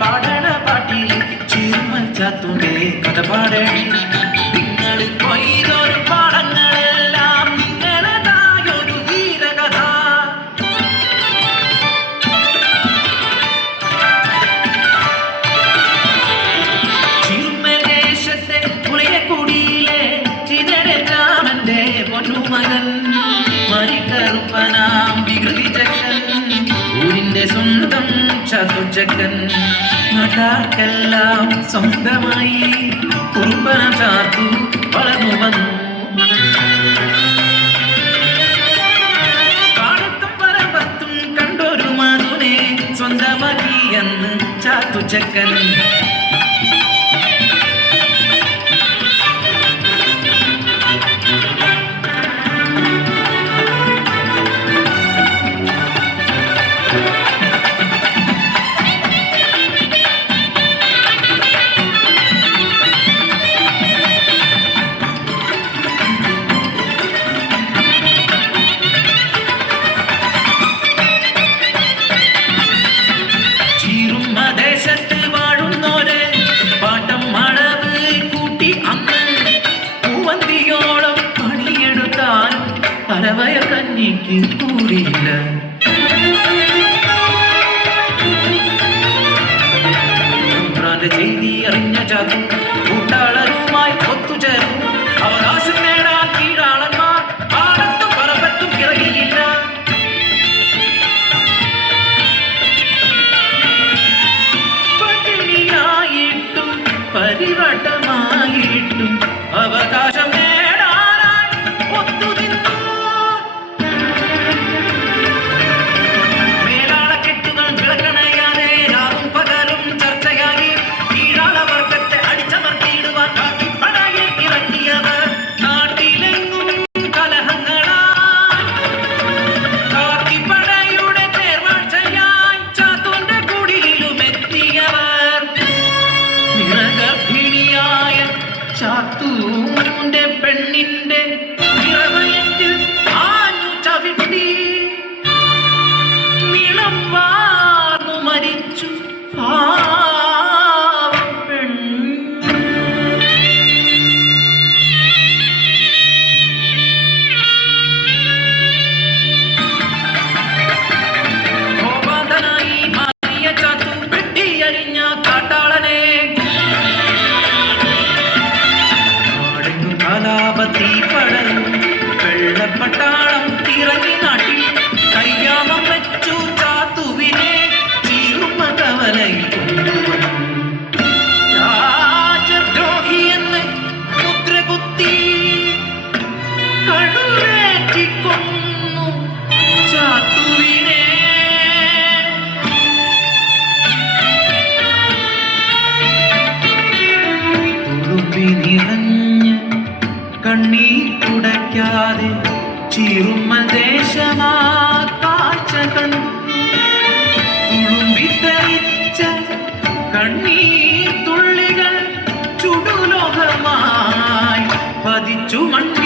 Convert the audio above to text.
പാടണ പാട്ടിൽ ചീർമൽ ചാത്തുണ്ടേ കഥ പാടേ നിങ്ങൾ കൊയ്തൊരു പാടങ്ങളെല്ലാം നിങ്ങളതായൊരു വീരകഥ ചീർമദേശത്തെ പുളിയക്കുടിയിലെ ചിതരരാമന്റെ പൊന്നുമകൻ മരിക്കറുപ്പനാം വികൃതി ചക്കൻ ഊരിന്റെ സ്വന്തം ചതുചക്കൻ നാട്ടാർക്കെല്ലാം സ്വന്തമായി കുറുമ്പന ചാത്തു വളർന്നു വന്നു പാടത്തും പറമ്പത്തും കണ്ടൊരു മധുനെ സ്വന്തമാക്കിയെന്ന് ചാത്തുചക്കൻ പരവയ കഞ്ഞിക്ക് കൂടിയില്ല ചെയ്തി അറിഞ്ഞ ചാത്തു കൂട്ടാളരുമായി ഒത്തുചേർന്നു അവകാശം നേടാൻ കീഴാളന്മാർ പാടത്തും പറമ്പത്തും ഇറങ്ങിയില്ല പട്ടിണിയായിട്ടും പരിവട്ടമായിട്ടും അവകാശം ചാത്തൂന്റെ പെണ്ണിന്റെ നിറവയറ്റിൽ ആഞ്ഞു ചവിട്ടി നിളം വാർന്നു മരിച്ചു ഗോപാന്തനായി മാറിയ ചാത്തു വെട്ടിയരിഞ്ഞ കാട്ടാളനെ കലാപത്തി പടരും വെള്ളപ്പട്ടാളം ഇറങ്ങി നാട്ടിൽ കയ്യാമം വെച്ചു ചാത്തുവിനെ ചീറുമ കവലയിൽ കൊണ്ടുവന്നു രാജദ്രോഹി എന്ന് മുദ്ര കുത്തി കഴുവേറ്റിക്കൊന്നു ചാത്തുവിനെ തുളുമ്പി നിറഞ്ഞ കണ്ണീർ തുടയ്ക്കാതെ ചീറുമ്മൽ ദേശമാ കാഴ്ച കണ്ടു തുളുമ്പിത്തരിച്ച കണ്ണീർ തുള്ളികൾ ചുടുലോകമായി പതിച്ചു മണ്ണി